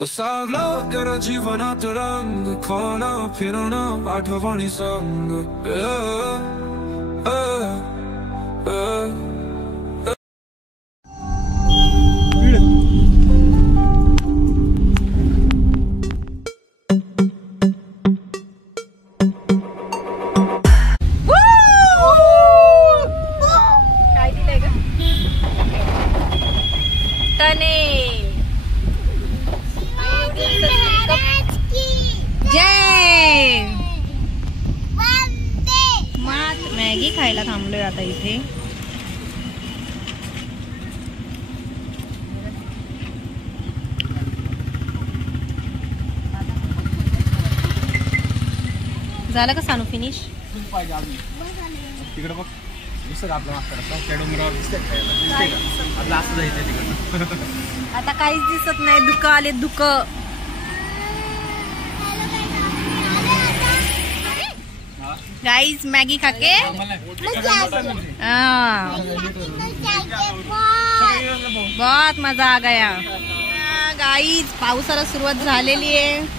सागलो तेरा जीवनात रंग खोना फिरणं आठवणी संग मॅगी खायला थांबलोय आता इथे। झालं का सानू फिनिश? तिकडे बघ दिसत आपला आता काहीच दिसत नाही, दुःख आले दुःख। गाइस मैगी खाके बहुत मजा आ गया। गाइस पावसाला सुरुवात झालेली आहे।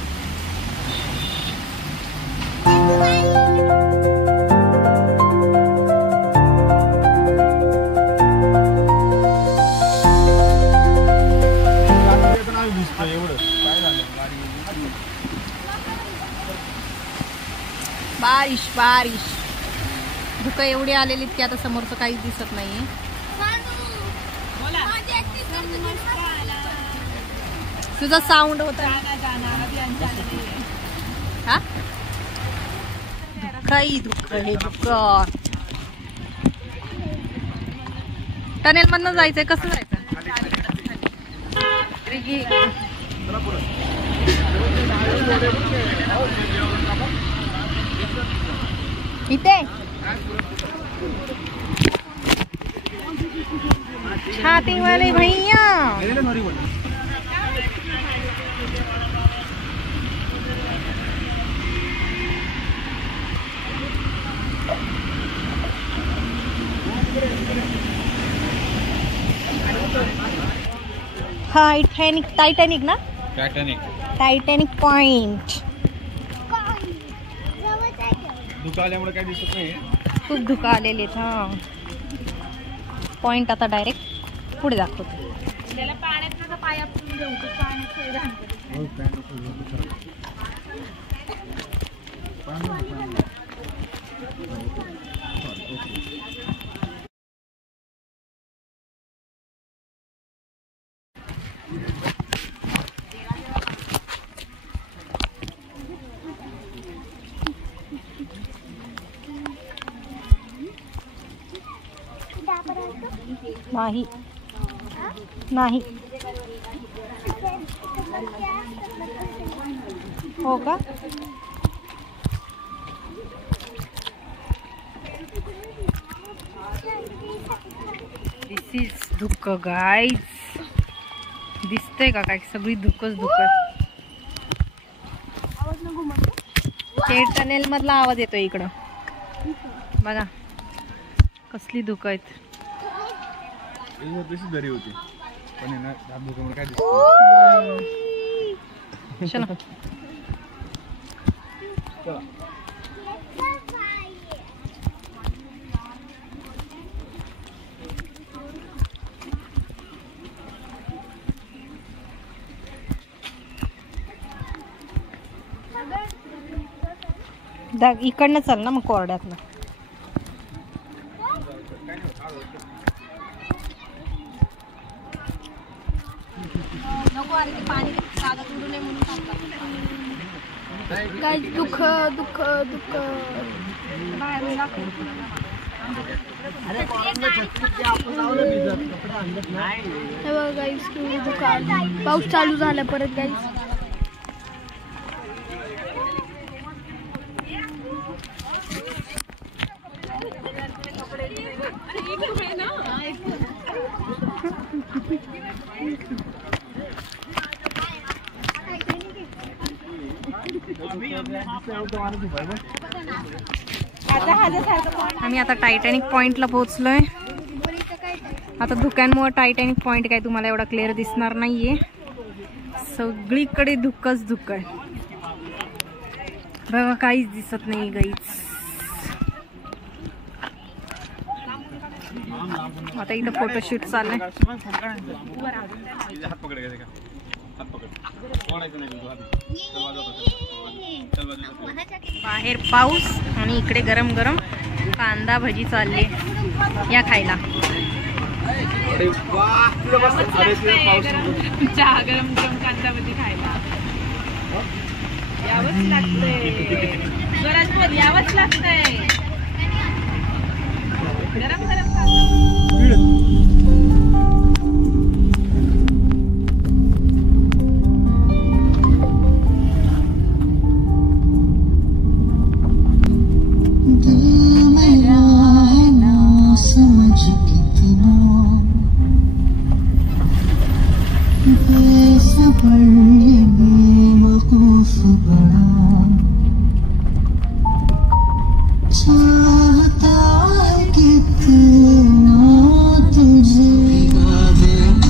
बारिश बारिश धुकं एवढी आलेली की आता समोरचं काहीच दिसत नाहीये। तुझा साऊंड होता हा काही दुःख हे दुःख। टनेल मधनं जायचंय, कसं जायचं? इथे छाती वाले भैया टाइटैनिक ना, टाइटैनिक पॉइंट। धुकं आल्यामुळे काय दिसत नाही, खूप धुकं आलेले पॉइंट। आता डायरेक्ट पुढे दाखवतो। नाही नाही हो का? दिस इज धुकं गाइस। दिसतंय का काय? सगळी धुकंच धुकं। ते टनेल मधला आवाज येतोय इकडं बघा, कसली धुकं आहेत। दरी होती पण ना धुक्यामुळे काय दिसत चला इकडनं चल ना मग कोरड्यातनं। गाइस दुःख दुःख दुःख हे बघा गाइस, दुःख पाऊस चालू झाला परत गाइस। आम्ही आता टायटॅनिक पॉइंटला पोहोचलोय। आता धुक्यांमुळे टायटॅनिक पॉइंट काय तुम्हाला एवढा क्लिअर दिसणार नाहीये। सगळीकडे धुक्कच धुक्क आहे बघा, काहीच दिसत नाही गाईच. आता इथं फोटोशूट चाललंय. बाहेर पाऊस आणि इकडे गरम गरम कांदा भजी चालली. या खायला चहा, गरम गरम कांदा भजी खायला यावंच लागतंय. जोरात यावंच लागतंय. गरम गरम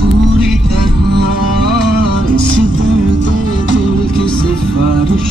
पूरी तरह इस दर्द दिल की सिफारिश